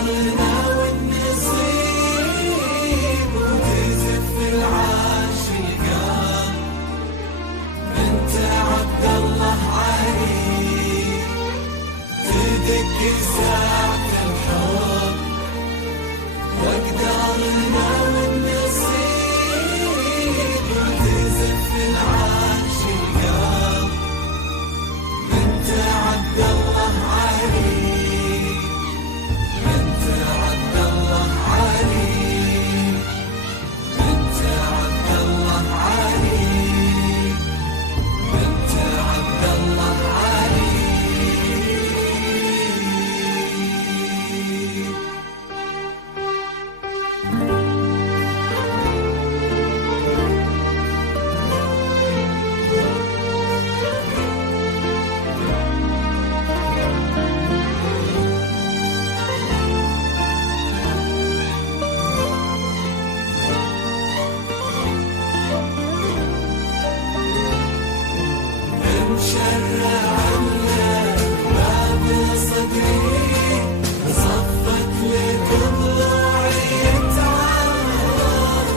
بقدرنا والنصيب وتزف العاشقان. انت عبد الله علي تدق ساعة الحب وقدرنا والنصيب وتزف العاشقان. انت عبد الله علي انت عبد الله علي انت عبد الله علي انت عبد الله علي. مشرع لك باب صدري صفت لك ضلوعي يتعرض.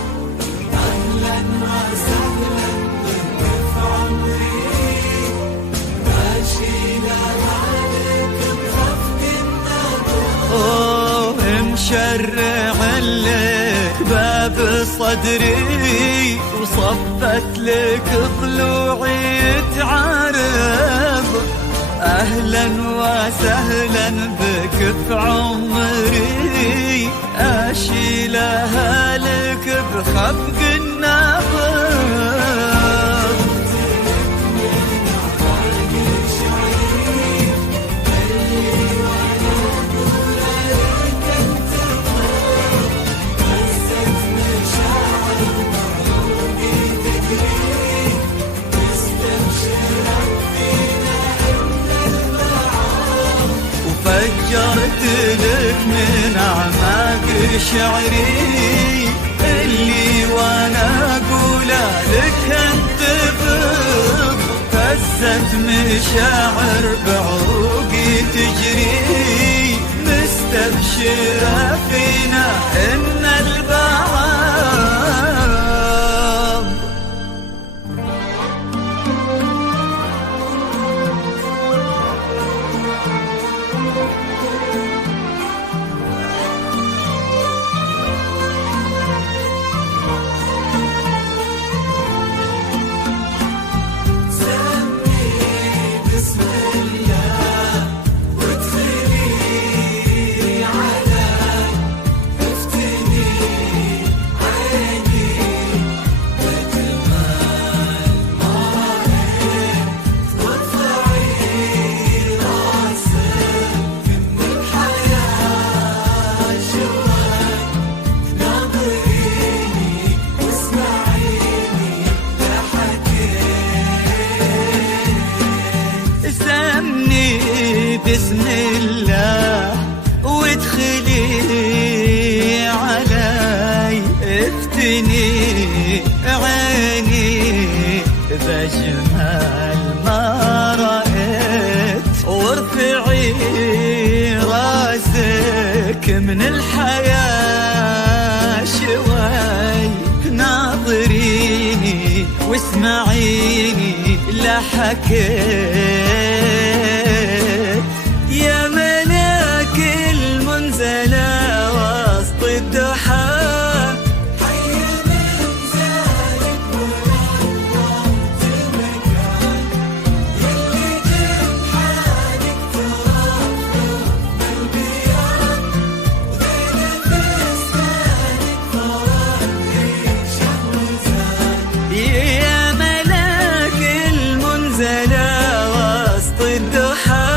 أهلا وسهلا بك في عمري ماشي لك بخفق النظر. مشرع لك باب صدري وصفت لك ضلوعي تعرض. أهلا وسهلا بك في عمري أشيلها لك بخفق النظر. فجرت لك من أعماق شعري اللي وانا اقوله لك انت بض. فزت مشاعر بعروقي تجري مستبشرة فينا ان البعض. بسم الله وادخلي علي افتني عيني بجمال ما رأيت. وارفعي راسك من الحياة شوي ناظريني واسمعيني لا حكيت. يا ملاك المنزلة وسط الدحى حي منزلك ونورت المكان. يلي جنحانك ترفرف بالبيان وذيل فستانك فرح ريشه وزان. يا ملاك المنزلة وسط الدحى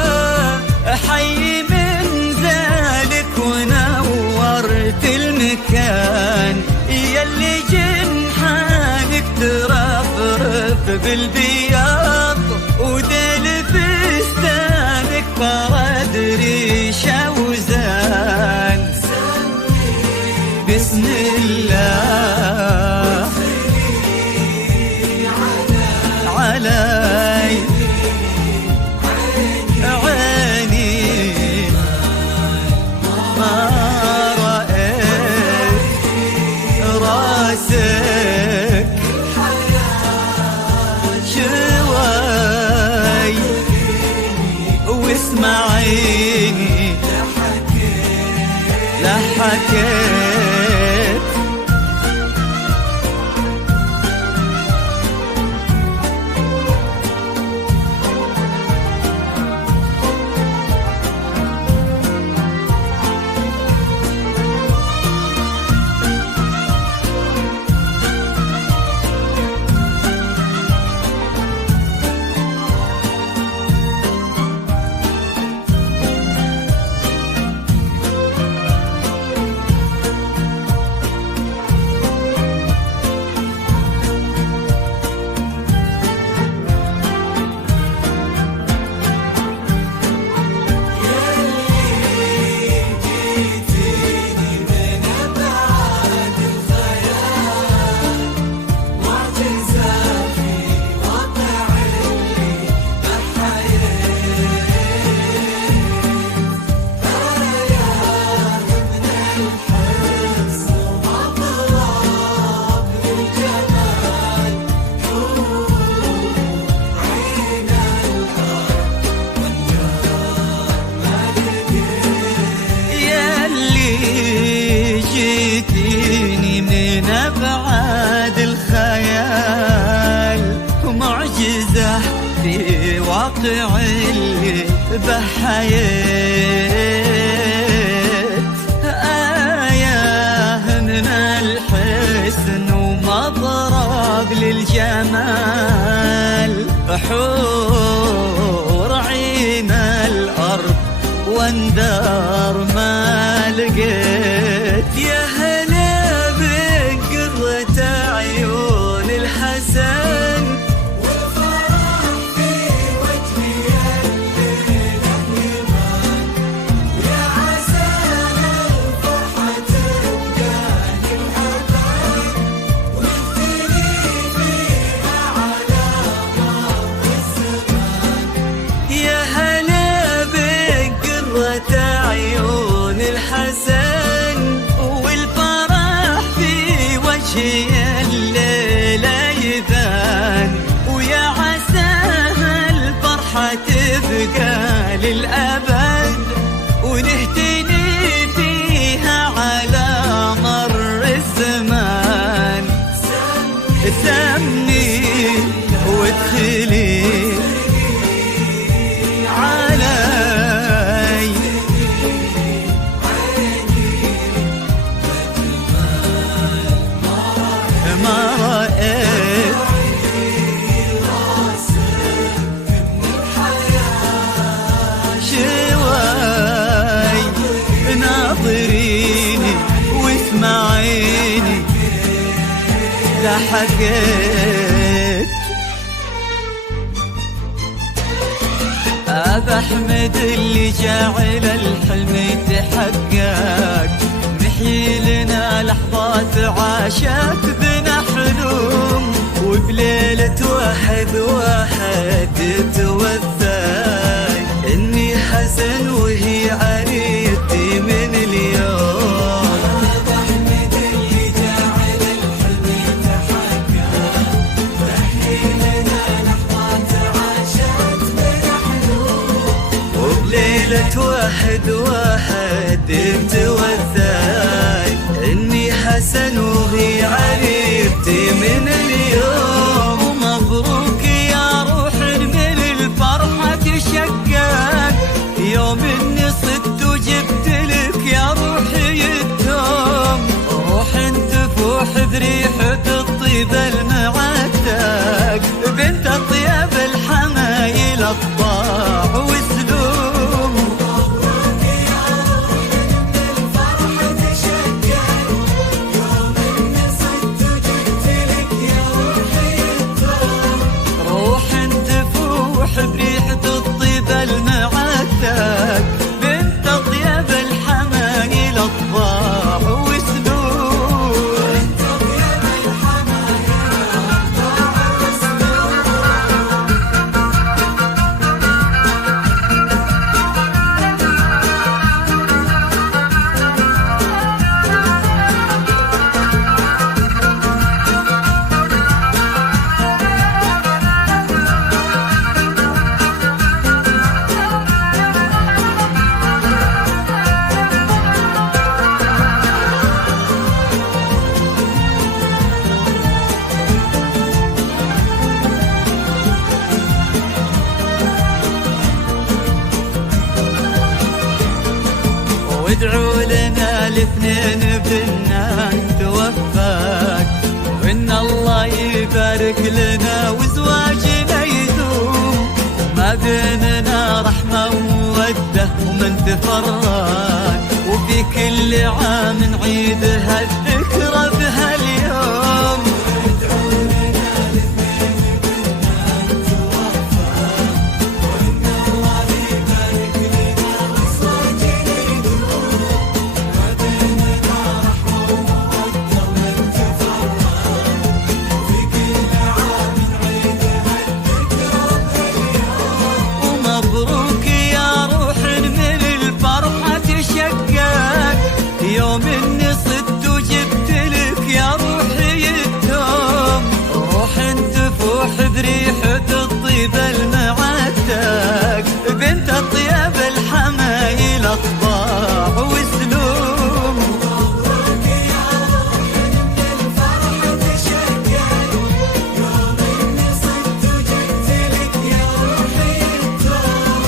حي منزلك ونورت المكان. يلي جنحانك ترفرف بالبياض وديل فستانك فرد ريشه وزان. بسم الله علي عيني ما لحكيت. جيتيني من أبعاد الخيال، معجزة في واقع اللي بحياة، آية من الحسن ومضرب للجمال، حور عين الأرض واندار ما لقيت. يا هلا بقرة عيون الحسن والفرح في وجهي الليلة يبان، يا عسى الفرحة تبقى للأبد، والثري فيها على مر الزمان. يا هلا عيون الحسن والفرح في وجهي الليلة يبان، ويا عسى الفرحة تبقى للأبد، ونهتني فيها على مر الزمان. سمي وادخلي واسمعيني لحكيت. أبا أحمد اللي جعل الحلم يتحقق، نحيي لنا لحظات عاشت بنا حلوم، وبليلة واحد توثق إني حسن وهي عريتي من اليوم. أبا أحمد اللي جعل الحلم يتحقق، نحيي لنا لحظات عاشت بنا حلوم، وبليلة واحد توثق إني حسن وهي عريتي من اليوم. ومبروك يا روح من الفرحة تشقق، يوم إني صدت وجبت لك يا روحي التوم، روح تفوح بريحة الطيب المعتق، بنت أطيب الحمايل الطاع وسلوم. مبروك يا روح من الفرحة تشقق، يوم إني صدت وجبت لك يا روحي التوم، روح تفوح بريحة الطيب المعتق، بنت أطيب الحمايل الطاع وسلوم. بنت أطيب الحمايل الاثنين بنا نتوفق، وإن الله يبارك لنا وزواجنا يدوم، ما بيننا رحمة ومودة وما نتفرق، وفي كل عام نعيد هالذكرى بهاليوم. ومبروك يا روح من الفرحة تشقق، يوم اني صدت وجبت لك يا روحي الدوم، روح تفوح بريحة الطيبة المعتق، بنت الطيب الحمايل اطباع وسلوم. مبروك يا روح من الفرحة تشقق، يوم اني صدت وجبت لك يا روحي الدوم،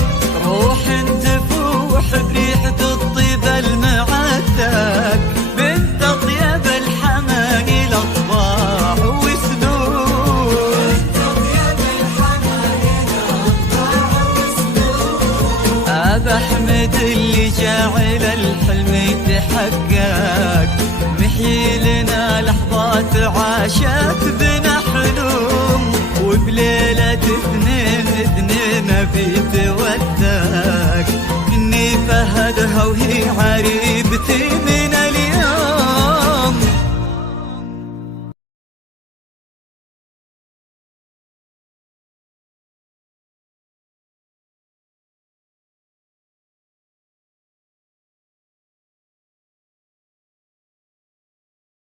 روح تفوح بريحة الطيبة المعتق، بنت طيب الحمايل اطباع وسلوم. طيب الحمايل أطباع وسلوم. أبا أحمد اللي جاعل الحلم يتحقق، محيي لنا لحظات عاشت